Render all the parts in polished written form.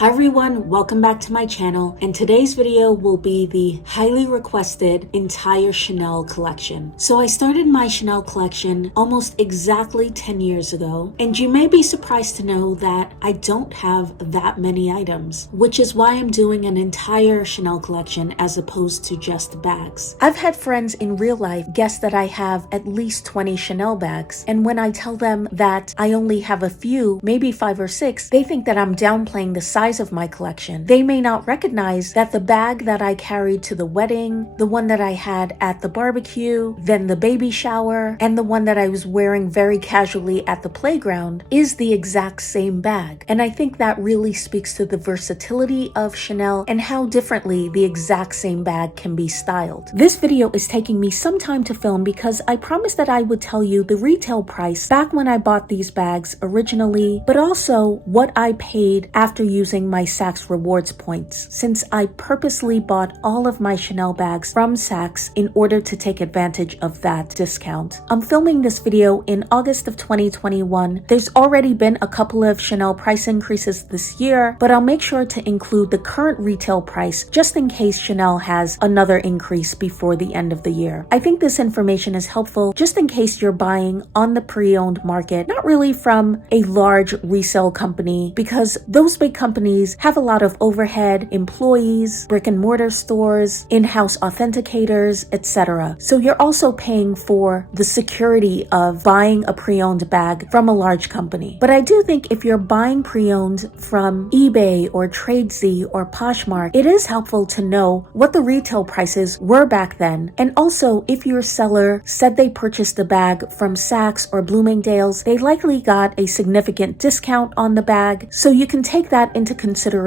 Hi everyone, welcome back to my channel, and today's video will be the highly requested entire Chanel collection. So I started my Chanel collection almost exactly 10 years ago, and you may be surprised to know that I don't have that many items, which is why I'm doing an entire Chanel collection as opposed to just bags. I've had friends in real life guess that I have at least 20 Chanel bags, and when I tell them that I only have a few, maybe 5 or 6, they think that I'm downplaying the size of my collection. They may not recognize that the bag that I carried to the wedding, the one that I had at the barbecue, then the baby shower, and the one that I was wearing very casually at the playground is the exact same bag. And I think that really speaks to the versatility of Chanel and how differently the exact same bag can be styled. This video is taking me some time to film because I promised that I would tell you the retail price back when I bought these bags originally, but also what I paid after using my Saks rewards points, since I purposely bought all of my Chanel bags from Saks in order to take advantage of that discount. I'm filming this video in August of 2021. There's already been a couple of Chanel price increases this year, but I'll make sure to include the current retail price just in case Chanel has another increase before the end of the year. I think this information is helpful just in case you're buying on the pre-owned market, not really from a large resale company, because those big companies have a lot of overhead, employees, brick and mortar stores, in-house authenticators, etc. So you're also paying for the security of buying a pre-owned bag from a large company. But I do think if you're buying pre-owned from eBay or Tradesy or Poshmark, it is helpful to know what the retail prices were back then. And also, if your seller said they purchased a bag from Saks or Bloomingdale's, they likely got a significant discount on the bag. So you can take that into consideration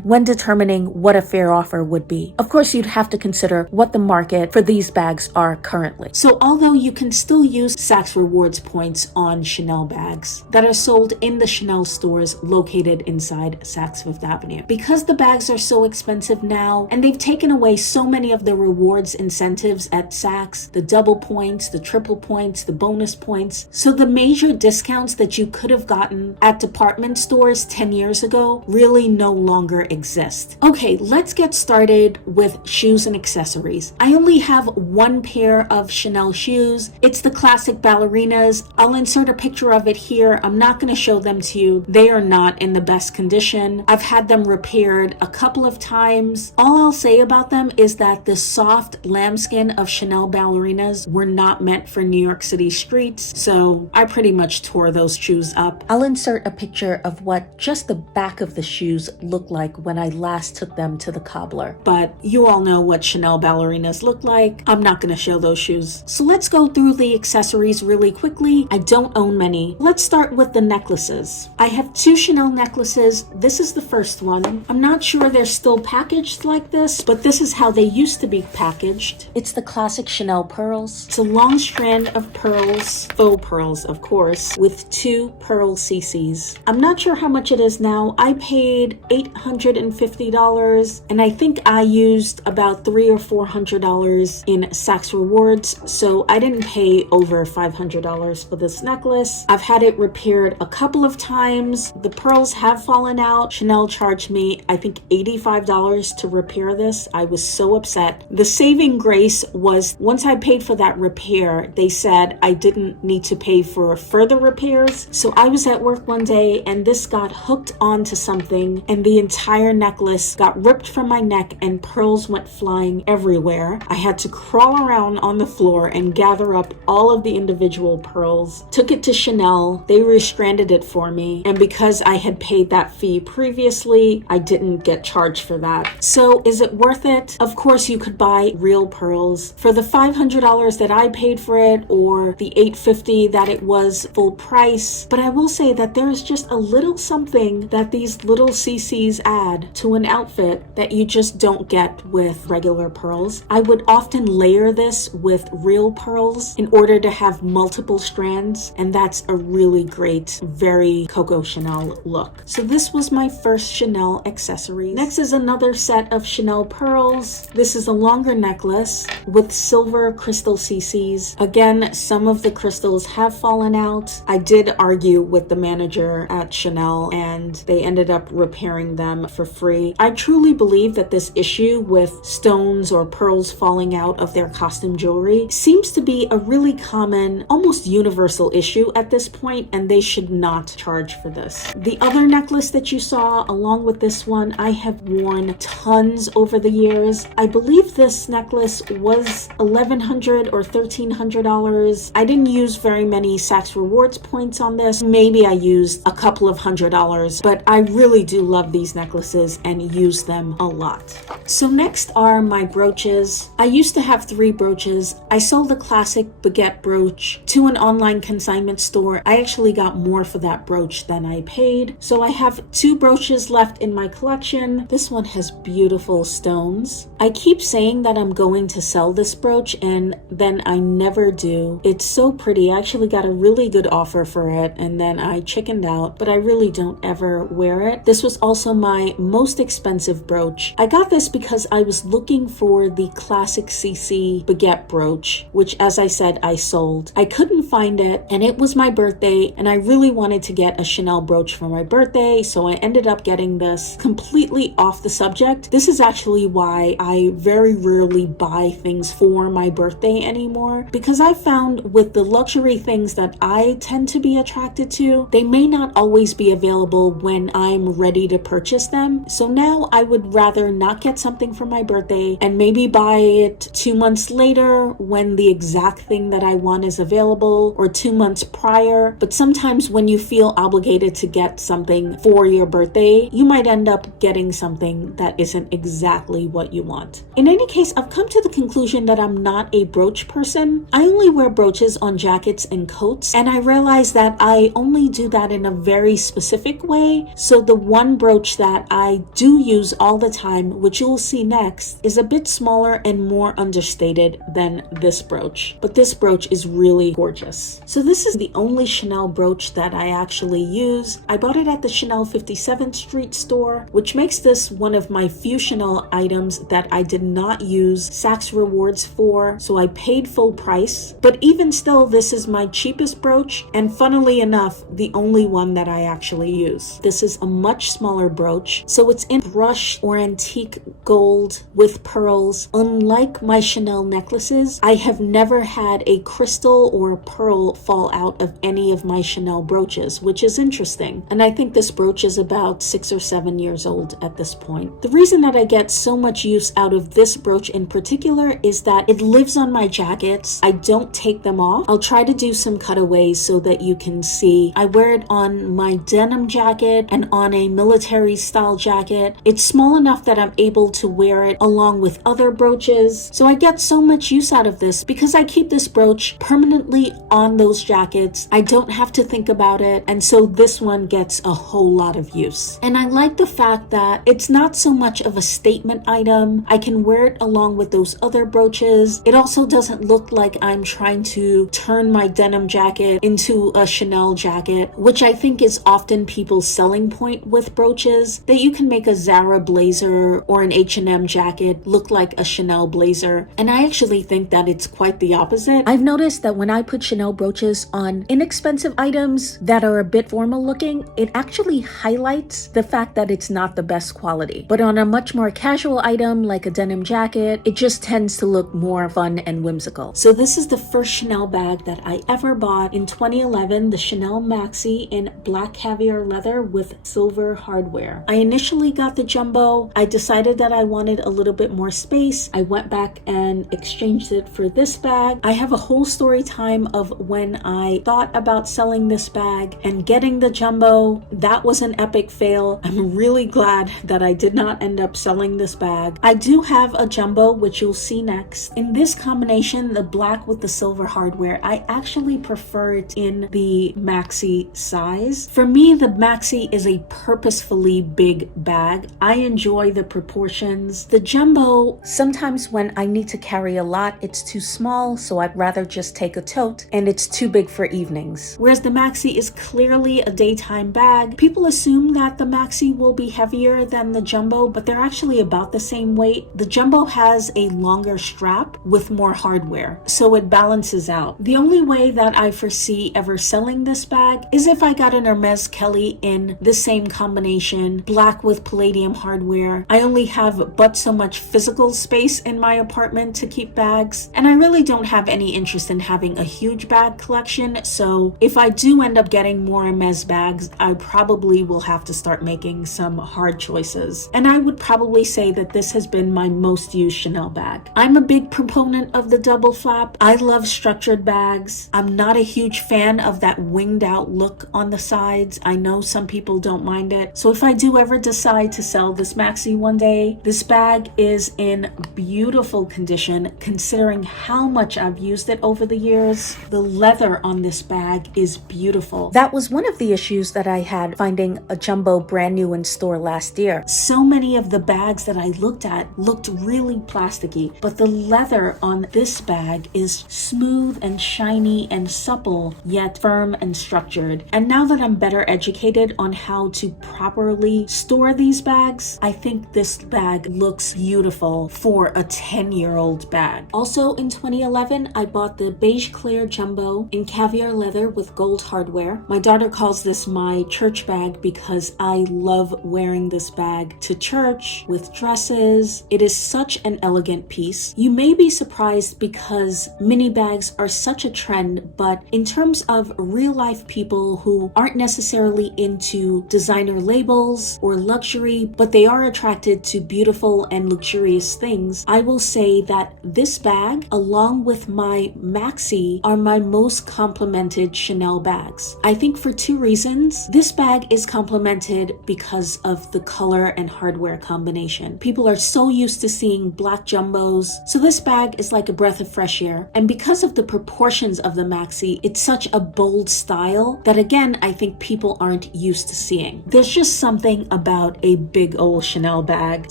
when determining what a fair offer would be. Of course, you'd have to consider what the market for these bags are currently. So although you can still use Saks rewards points on Chanel bags that are sold in the Chanel stores located inside Saks Fifth Avenue, because the bags are so expensive now and they've taken away so many of the rewards incentives at Saks, the double points, the triple points, the bonus points, so the major discounts that you could have gotten at department stores 10 years ago really no longer exist. Okay, let's get started with shoes and accessories. I only have one pair of Chanel shoes. It's the classic Ballerinas. I'll insert a picture of it here. I'm not going to show them to you. They are not in the best condition. I've had them repaired a couple of times. All I'll say about them is that the soft lambskin of Chanel Ballerinas were not meant for New York City streets, so I pretty much tore those shoes up. I'll insert a picture of what just the back of the shoes look like when I last took them to the cobbler. But you all know what Chanel Ballerinas look like. I'm not going to show those shoes. So let's go through the accessories really quickly. I don't own many. Let's start with the necklaces. I have 2 Chanel necklaces. This is the first one. I'm not sure they're still packaged like this, but this is how they used to be packaged. It's the classic Chanel pearls. It's a long strand of pearls, faux pearls of course, with 2 pearl CCs. I'm not sure how much it is now. I paid $850 and I think I used about $300 or $400 in Saks rewards, so I didn't pay over $500 for this necklace. I've had it repaired a couple of times. The pearls have fallen out. Chanel charged me I think $85 to repair this. I was so upset. The saving grace was once I paid for that repair, they said I didn't need to pay for further repairs. So I was at work one day and this got hooked onto something and the entire necklace got ripped from my neck and pearls went flying everywhere. I had to crawl around on the floor and gather up all of the individual pearls, took it to Chanel. They restranded it for me, and because I had paid that fee previously, I didn't get charged for that. So is it worth it? Of course you could buy real pearls for the $500 that I paid for it, or the $850 that it was full price, but I will say that there is just a little something that these little CCs add to an outfit that you just don't get with regular pearls. I would often layer this with real pearls in order to have multiple strands, and that's a really great, very Coco Chanel look. So this was my first Chanel accessory. Next is another set of Chanel pearls. This is a longer necklace with silver crystal CCs. Again, some of the crystals have fallen out. I did argue with the manager at Chanel and they ended up repairing them for free. I truly believe that this issue with stones or pearls falling out of their costume jewelry seems to be a really common, almost universal issue at this point, and they should not charge for this. The other necklace that you saw along with this one, I have worn tons over the years. I believe this necklace was $1,100 or $1,300. I didn't use very many Saks Rewards points on this. Maybe I used a couple of $100, but I really do love these necklaces and use them a lot. So next are my brooches. I used to have 3 brooches. I sold the classic baguette brooch to an online consignment store. I actually got more for that brooch than I paid. So I have 2 brooches left in my collection. This one has beautiful stones. I keep saying that I'm going to sell this brooch and then I never do. It's so pretty. I actually got a really good offer for it and then I chickened out, but I really don't ever wear it. This was also my most expensive brooch. I got this because I was looking for the classic CC baguette brooch, which as I said, I sold. I couldn't find it and it was my birthday and I really wanted to get a Chanel brooch for my birthday, so I ended up getting this. Completely off the subject, this is actually why I very rarely buy things for my birthday anymore, because I found with the luxury things that I tend to be attracted to, they may not always be available when I'm ready to purchase them. So now I would rather not get something for my birthday and maybe buy it 2 months later when the exact thing that I want is available, or 2 months prior. But sometimes when you feel obligated to get something for your birthday, you might end up getting something that isn't exactly what you want. In any case, I've come to the conclusion that I'm not a brooch person. I only wear brooches on jackets and coats, and I realize that I only do that in a very specific way. So the one brooch that I do use all the time, which you'll see next, is a bit smaller and more understated than this brooch. But this brooch is really gorgeous. So this is the only Chanel brooch that I actually use. I bought it at the Chanel 57th Street store, which makes this one of my few Chanel items that I did not use Saks Rewards for, so I paid full price. But even still, this is my cheapest brooch, and funnily enough, the only one that I actually use. This is a much smaller brooch, so it's in brushed or antique gold with pearls. Unlike my Chanel necklaces, I have never had a crystal or a pearl fall out of any of my Chanel brooches, which is interesting. And I think this brooch is about 6 or 7 years old at this point. The reason that I get so much use out of this brooch in particular is that it lives on my jackets. I don't take them off. I'll try to do some cutaways so that you can see. I wear it on my denim jacket and on a military style jacket. It's small enough that I'm able to wear it along with other brooches. So I get so much use out of this because I keep this brooch permanently on those jackets. I don't have to think about it, and so this one gets a whole lot of use. And I like the fact that it's not so much of a statement item. I can wear it along with those other brooches. It also doesn't look like I'm trying to turn my denim jacket into a Chanel jacket, which I think is often people's selling point with brooches, that you can make a Zara blazer or an H&M jacket look like a Chanel blazer. And I actually think that it's quite the opposite. I've noticed that when I put Chanel brooches on inexpensive items that are a bit formal looking, it actually highlights the fact that it's not the best quality. But on a much more casual item like a denim jacket, it just tends to look more fun and whimsical. So this is the first Chanel bag that I ever bought in 2011, the Chanel Maxi in black caviar leather with silver hardware. I initially got the jumbo. I decided that I wanted a little bit more space. I went back and exchanged it for this bag. I have a whole story time of when I thought about selling this bag and getting the jumbo. That was an epic fail. I'm really glad that I did not end up selling this bag. I do have a jumbo, which you'll see next. In this combination, the black with the silver hardware, I actually prefer it in the maxi size. For me, the maxi is a purposefully big bag. I enjoy the proportions. The jumbo, sometimes when I need to carry a lot, it's too small, so I'd rather just take a tote, and it's too big for evenings. Whereas the maxi is clearly a daytime bag. People assume that the maxi will be heavier than the jumbo, but they're actually about the same weight. The jumbo has a longer strap with more hardware, so it balances out. The only way that I foresee ever selling this bag is if I got an Hermes Kelly in the same combination combination, black with palladium hardware. I only have but so much physical space in my apartment to keep bags, and I really don't have any interest in having a huge bag collection, so if I do end up getting more Hermes bags, I probably will have to start making some hard choices. And I would probably say that this has been my most used Chanel bag. I'm a big proponent of the double flap. I love structured bags. I'm not a huge fan of that winged out look on the sides. I know some people don't mind it. So if I do ever decide to sell this maxi one day, this bag is in beautiful condition considering how much I've used it over the years. The leather on this bag is beautiful. That was one of the issues that I had finding a jumbo brand new in store last year. So many of the bags that I looked at looked really plasticky, but the leather on this bag is smooth and shiny and supple, yet firm and structured. And now that I'm better educated on how to properly store these bags, I think this bag looks beautiful for a 10-year-old bag. Also in 2011, I bought the beige clear jumbo in caviar leather with gold hardware. My daughter calls this my church bag because I love wearing this bag to church with dresses. It is such an elegant piece. You may be surprised because mini bags are such a trend, but in terms of real life people who aren't necessarily into designer labels or luxury, but they are attracted to beautiful and luxurious things, I will say that this bag, along with my maxi, are my most complimented Chanel bags. I think for two reasons. This bag is complimented because of the color and hardware combination. People are so used to seeing black jumbos, so this bag is like a breath of fresh air. And because of the proportions of the maxi, it's such a bold style that again, I think people aren't used to seeing. There's just something about a big old Chanel bag.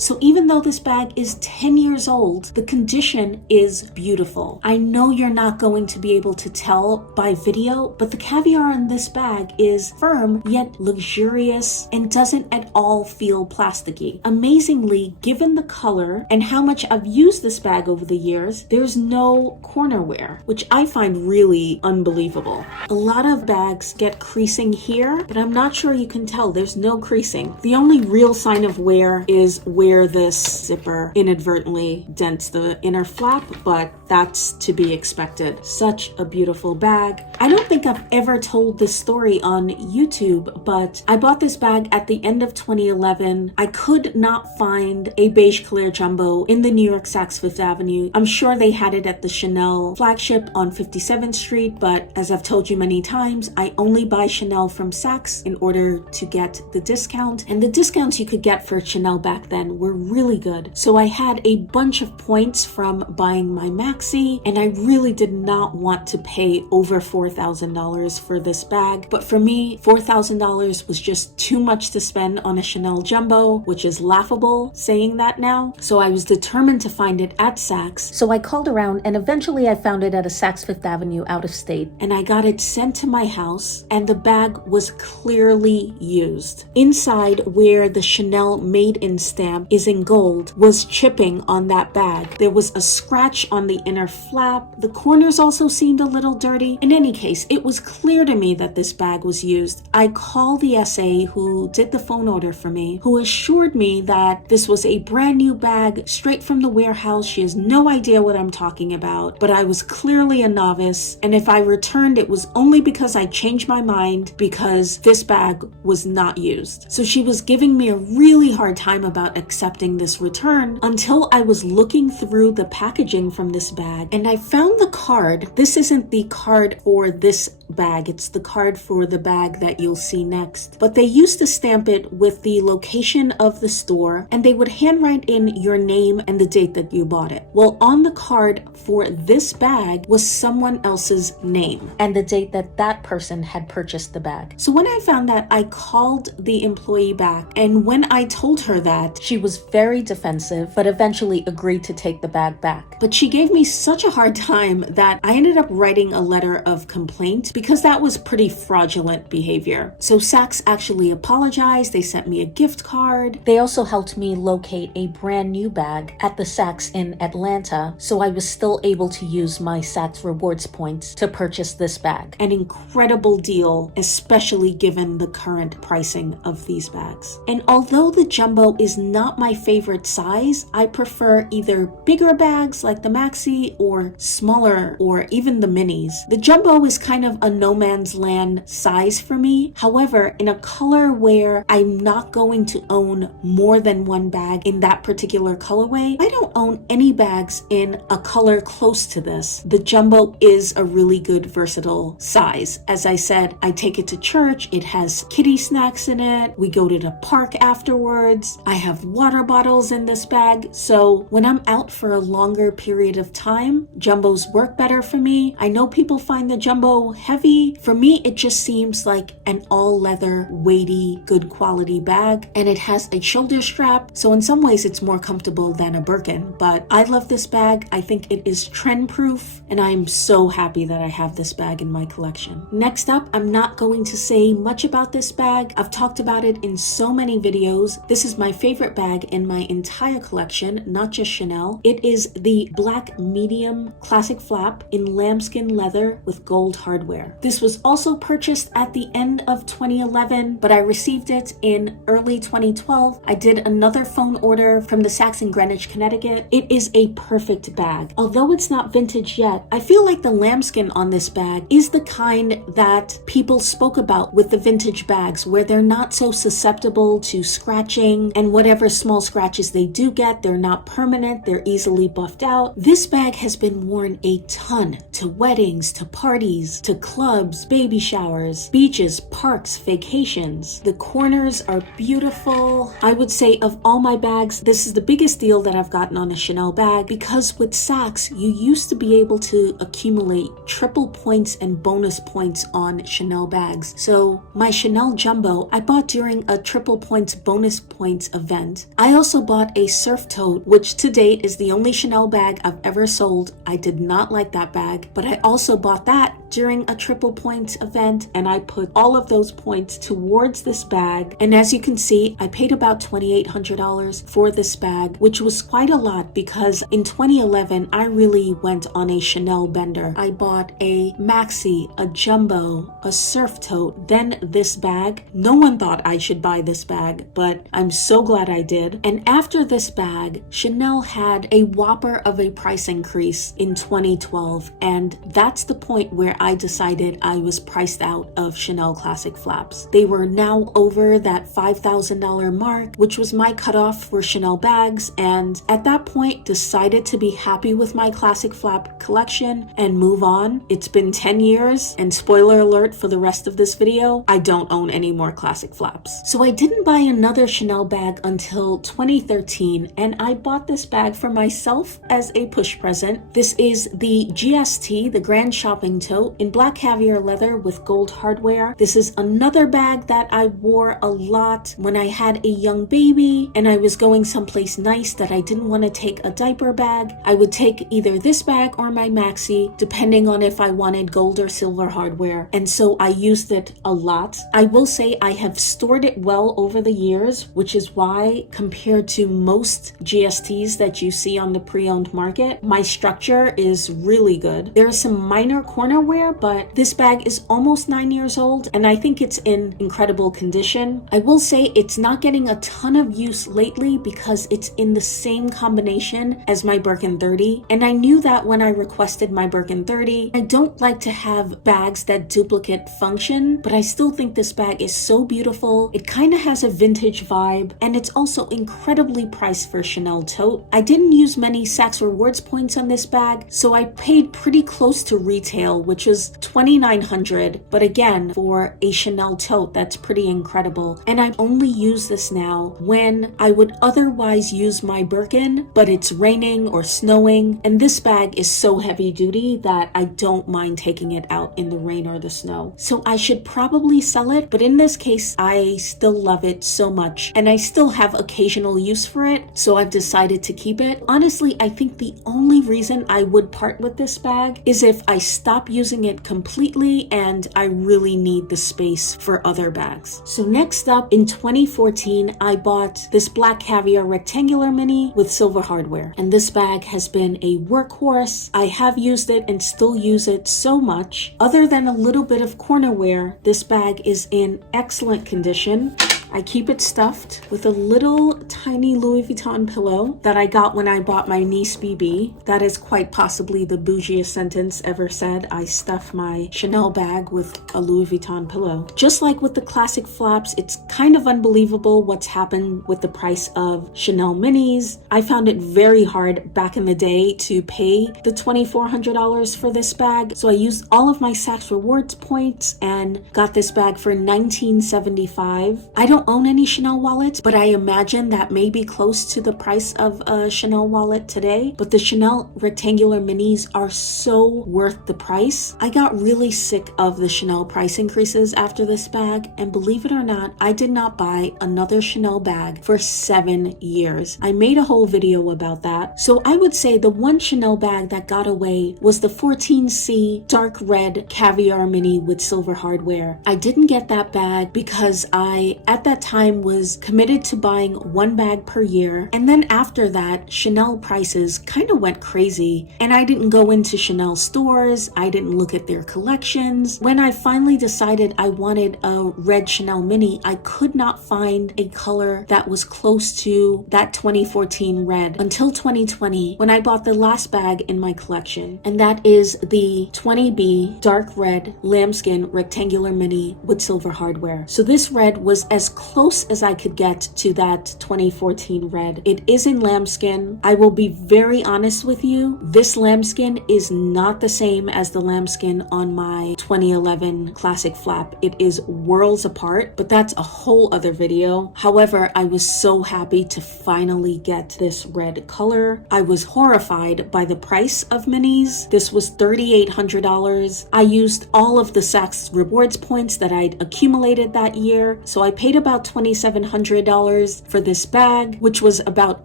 So even though this bag is 10 years old, the condition is beautiful. I know you're not going to be able to tell by video, but the caviar in this bag is firm yet luxurious and doesn't at all feel plasticky. Amazingly, given the color and how much I've used this bag over the years, there's no corner wear, which I find really unbelievable. A lot of bags get creasing here, but I'm not sure you can tell. There's no creasing. The only real sign of wear is where this zipper inadvertently dents the inner flap, but that's to be expected. Such a beautiful bag. I don't think I've ever told this story on YouTube, but I bought this bag at the end of 2011. I could not find a beige clear jumbo in the New York Saks Fifth Avenue. I'm sure they had it at the Chanel flagship on 57th Street, but as I've told you many times, I only buy Chanel from Saks in order to get the discount, and the discounts you could get for Chanel back then were really good. So I had a bunch of points from buying my maxi, and I really did not want to pay over $4,000 for this bag. But for me, $4,000 was just too much to spend on a Chanel jumbo, which is laughable saying that now. So I was determined to find it at Saks. So I called around and eventually I found it at a Saks Fifth Avenue out of state, and I got it sent to my house, and the bag was clearly used. Inside, where the Chanel Made in stamp is in gold, was chipping on that bag. There was a scratch on the inner flap. The corners also seemed a little dirty. In any case, it was clear to me that this bag was used. I called the SA who did the phone order for me, who assured me that this was a brand new bag straight from the warehouse. She has no idea what I'm talking about, but I was clearly a novice, and if I returned, it was only because I changed my mind because this bag was not used. So she was giving me a really hard time about accepting this return until I was looking through the packaging from this bag and I found the card. This isn't the card for this bag, it's the card for the bag that you'll see next. But they used to stamp it with the location of the store, and they would handwrite in your name and the date that you bought it. Well, on the card for this bag was someone else's name and the date that that person had purchased the bag. So when I found that, I called the employee back, and when I told her that, she was very defensive, but eventually agreed to take the bag back. But she gave me such a hard time that I ended up writing a letter of complaint because that was pretty fraudulent behavior. So Saks actually apologized. They sent me a gift card. They also helped me locate a brand new bag at the Saks in Atlanta, so I was still able to use my Saks rewards points to purchase this bag. An incredible deal, especially given the current pricing of these bags. And although the jumbo is not my favorite size, I prefer either bigger bags like the maxi or smaller or even the minis. The jumbo is kind of a no man's land size for me. However, in a color where I'm not going to own more than one bag in that particular colorway, I don't own any bags in a color close to this. The jumbo is a really good versatile size. As I said, I take it to church. It has kitty snacks in it. We go to the park afterwards. I have water bottles in this bag. So when I'm out for a longer period of time, jumbos work better for me. I know people find the jumbo heavy. For me, it just seems like an all leather, weighty, good quality bag. And it has a shoulder strap. So in some ways it's more comfortable than a Birkin, but I love this bag. I think it is trend proof and I'm so happy that I have this bag in my collection. Next up, I'm not going to say much about this bag. I've talked about it in so many videos. This is my favorite bag in my entire collection, not just Chanel. It is the black medium classic flap in lambskin leather with gold hardware. This was also purchased at the end of 2011, but I received it in early 2012. I did another phone order from the Saks in Greenwich, Connecticut. It is a perfect bag. Although it's not vintage yet, I feel like the lambskin on this bag is the kind that people spoke about with the vintage bags, where they're not so susceptible to scratching, and whatever small scratches they do get, they're not permanent, they're easily buffed out. This bag has been worn a ton to weddings, to parties, to clubs, baby showers, beaches, parks, vacations. The corners are beautiful. I would say of all my bags, this is the biggest deal that I've gotten on a Chanel bag, because with Saks, you used to be able to accumulate triple points and bonus points on Chanel bags. So my Chanel Jumbo, I bought during a triple points bonus points event. I also bought a surf tote, which to date is the only Chanel bag I've ever sold. I did not like that bag, but I also bought that during a triple points event, and I put all of those points towards this bag. And as you can see, I paid about $2,800 for this bag, which was quite a lot because in 2011, I really went on a Chanel bender. I bought a maxi, a jumbo, a surf tote, then this bag. No one thought I should buy this bag, but I'm so glad I did. And after this bag, Chanel had a whopper of a price increase in 2012, and that's the point where I decided I was priced out of Chanel Classic Flaps. They were now over that $5,000 mark, which was my cutoff for Chanel bags, and at that point decided to be happy with my Classic Flap collection and move on. It's been 10 years, and spoiler alert for the rest of this video, I don't own any more Classic Flaps. So I didn't buy another Chanel bag until 2013, and I bought this bag for myself as a push present. This is the GST, the Grand Shopping Tote, in black caviar leather with gold hardware. This is another bag that I wore a lot when I had a young baby and I was going someplace nice that I didn't want to take a diaper bag. I would take either this bag or my maxi, depending on if I wanted gold or silver hardware. And so I used it a lot. I will say I have stored it well over the years, which is why compared to most GSTs that you see on the pre-owned market, my structure is really good. There is some minor corner wear, but this bag is almost 9 years old and I think it's in incredible condition. I will say it's not getting a ton of use lately because it's in the same combination as my Birkin 30, and I knew that when I requested my Birkin 30. I don't like to have bags that duplicate function, but I still think this bag is so beautiful. It kind of has a vintage vibe, and it's also incredibly priced for a Chanel tote. I didn't use many Saks Rewards points on this bag, so I paid pretty close to retail, which was $2,900, but again, for a Chanel tote, that's pretty incredible. And I only use this now when I would otherwise use my Birkin, but it's raining or snowing, and this bag is so heavy duty that I don't mind taking it out in the rain or the snow. So I should probably sell it, but in this case, I still love it so much, and I still have occasional use for it, so I've decided to keep it. Honestly, I think the only reason I would part with this bag is if I stop using using it completely and I really need the space for other bags. So next up, in 2014, I bought this black caviar rectangular mini with silver hardware. And this bag has been a workhorse. I have used it and still use it so much. Other than a little bit of corner wear, this bag is in excellent condition. I keep it stuffed with a little tiny Louis Vuitton pillow that I got when I bought my niece BB. That is quite possibly the bougiest sentence ever said. I stuff my Chanel bag with a Louis Vuitton pillow. Just like with the classic flaps, it's kind of unbelievable what's happened with the price of Chanel minis. I found it very hard back in the day to pay the $2,400 for this bag. So I used all of my Saks Rewards points and got this bag for $19.75. I don't own any Chanel wallets, but I imagine that may be close to the price of a Chanel wallet today. But the Chanel rectangular minis are so worth the price. I got really sick of the Chanel price increases after this bag, and believe it or not, I did not buy another Chanel bag for 7 years. I made a whole video about that. So I would say the one Chanel bag that got away was the 14C dark red caviar mini with silver hardware. I didn't get that bag because I, at that time, was committed to buying one bag per year. And then after that, Chanel prices kind of went crazy. And I didn't go into Chanel stores. I didn't look at their collections. When I finally decided I wanted a red Chanel mini, I could not find a color that was close to that 2014 red until 2020 when I bought the last bag in my collection. And that is the 20B dark red lambskin rectangular mini with silver hardware. So this red was as close as I could get to that 2014 red. It is in lambskin. I will be very honest with you. This lambskin is not the same as the lambskin on my 2011 classic flap. It is worlds apart, but that's a whole other video. However, I was so happy to finally get this red color. I was horrified by the price of minis. This was $3,800. I used all of the Saks Rewards points that I'd accumulated that year, so I paid about $2,700 for this bag, which was about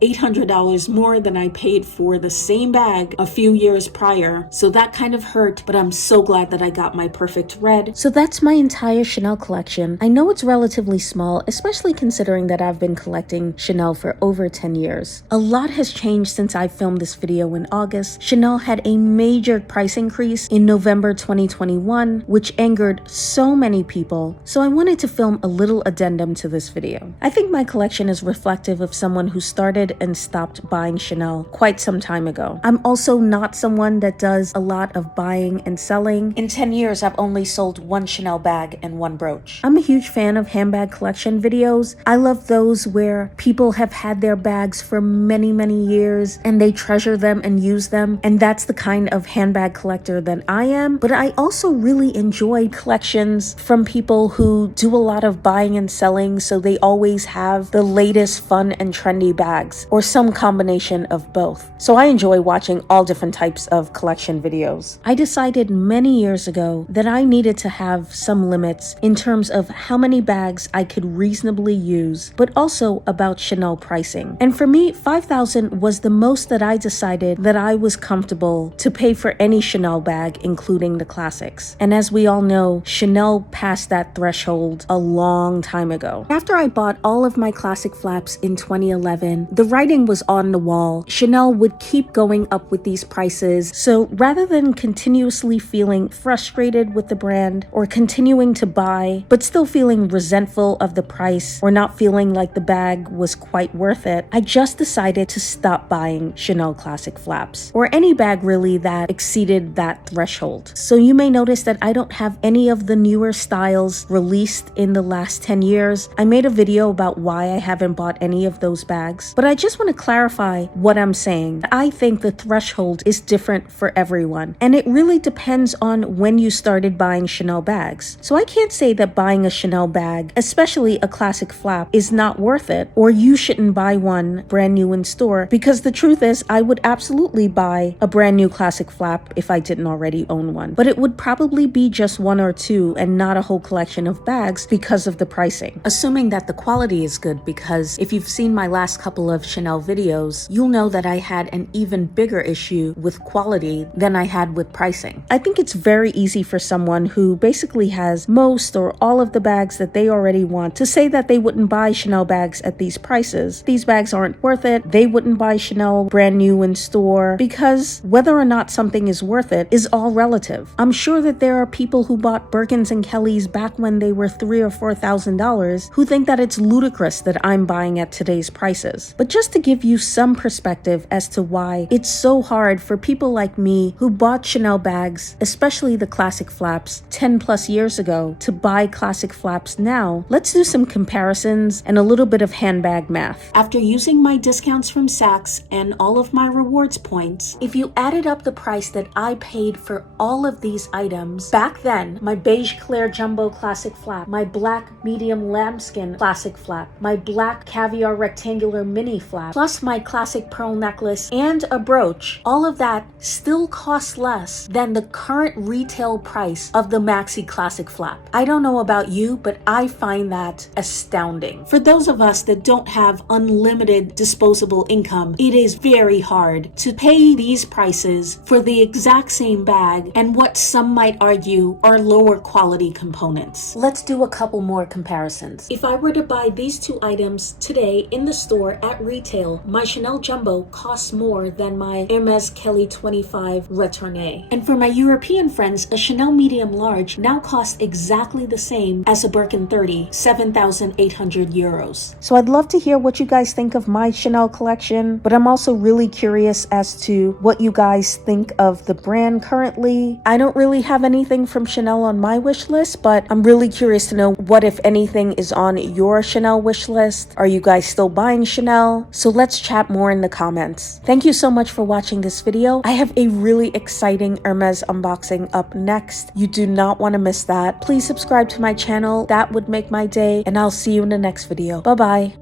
$800 more than I paid for the same bag a few years prior. So that kind of hurt, but I'm so glad that I got my perfect red. So that's my entire Chanel collection. I know it's relatively small, especially considering that I've been collecting Chanel for over 10 years. A lot has changed since I filmed this video in August. Chanel had a major price increase in November 2021, which angered so many people. So I wanted to film a little addendum to this video. I think my collection is reflective of someone who started and stopped buying Chanel quite some time ago. I'm also not someone that does a lot of buying and selling. In 10 years, I've only sold one Chanel bag and one brooch. I'm a huge fan of handbag collection videos. I love those where people have had their bags for many, many years and they treasure them and use them. And that's the kind of handbag collector that I am. But I also really enjoy collections from people who do a lot of buying and selling, so they always have the latest fun and trendy bags, or some combination of both. So I enjoy watching all different types of collection videos. I decided many years ago that I needed to have some limits in terms of how many bags I could reasonably use, but also about Chanel pricing. And for me, $5,000 was the most that I decided that I was comfortable to pay for any Chanel bag, including the classics. And as we all know, Chanel passed that threshold a long time ago. After I bought all of my classic flaps in 2011, the writing was on the wall. Chanel would keep going up with these prices. So rather than continuously feeling frustrated with the brand or continuing to buy, but still feeling resentful of the price or not feeling like the bag was quite worth it, I just decided to stop buying Chanel classic flaps, or any bag really that exceeded that threshold. So you may notice that I don't have any of the newer styles released in the last 10 years. I made a video about why I haven't bought any of those bags, but I just want to clarify what I'm saying. I think the threshold is different for everyone, and it really depends on when you started buying Chanel bags. So I can't say that buying a Chanel bag, especially a classic flap, is not worth it, or you shouldn't buy one brand new in store, because the truth is I would absolutely buy a brand new classic flap if I didn't already own one, but it would probably be just one or two and not a whole collection of bags because of the pricing. assuming that the quality is good, because if you've seen my last couple of Chanel videos, you'll know that I had an even bigger issue with quality than I had with pricing. I think it's very easy for someone who basically has most or all of the bags that they already want to say that they wouldn't buy Chanel bags at these prices. These bags aren't worth it. They wouldn't buy Chanel brand new in store, because whether or not something is worth it is all relative. I'm sure that there are people who bought Birkins and Kellys back when they were $3,000 or $4,000 who think that it's ludicrous that I'm buying at today's prices. But just to give you some perspective as to why it's so hard for people like me who bought Chanel bags, especially the classic flaps, 10 plus years ago, to buy classic flaps now, let's do some comparisons and a little bit of handbag math. After using my discounts from Saks and all of my rewards points, if you added up the price that I paid for all of these items back then, my beige clear jumbo classic flap, my black medium lambskin classic flap, my black caviar rectangular mini flap, plus my classic pearl necklace and a brooch, all of that still costs less than the current retail price of the maxi classic flap. I don't know about you, but I find that astounding. For those of us that don't have unlimited disposable income, it is very hard to pay these prices for the exact same bag and what some might argue are lower quality components. Let's do a couple more comparisons. If I were to buy these two items today in the store at retail, my Chanel Jumbo costs more than my Hermes Kelly 25 Retourné. And for my European friends, a Chanel Medium Large now costs exactly the same as a Birkin 30, 7,800 euros. So I'd love to hear what you guys think of my Chanel collection, but I'm also really curious as to what you guys think of the brand currently. I don't really have anything from Chanel on my wish list, but I'm really curious to know what, if anything, is on your Chanel wish list. Are you guys still buying Chanel? So let's chat more in the comments. Thank you so much for watching this video. I have a really exciting Hermes unboxing up next. You do not want to miss that. Please subscribe to my channel. That would make my day, and I'll see you in the next video. Bye bye.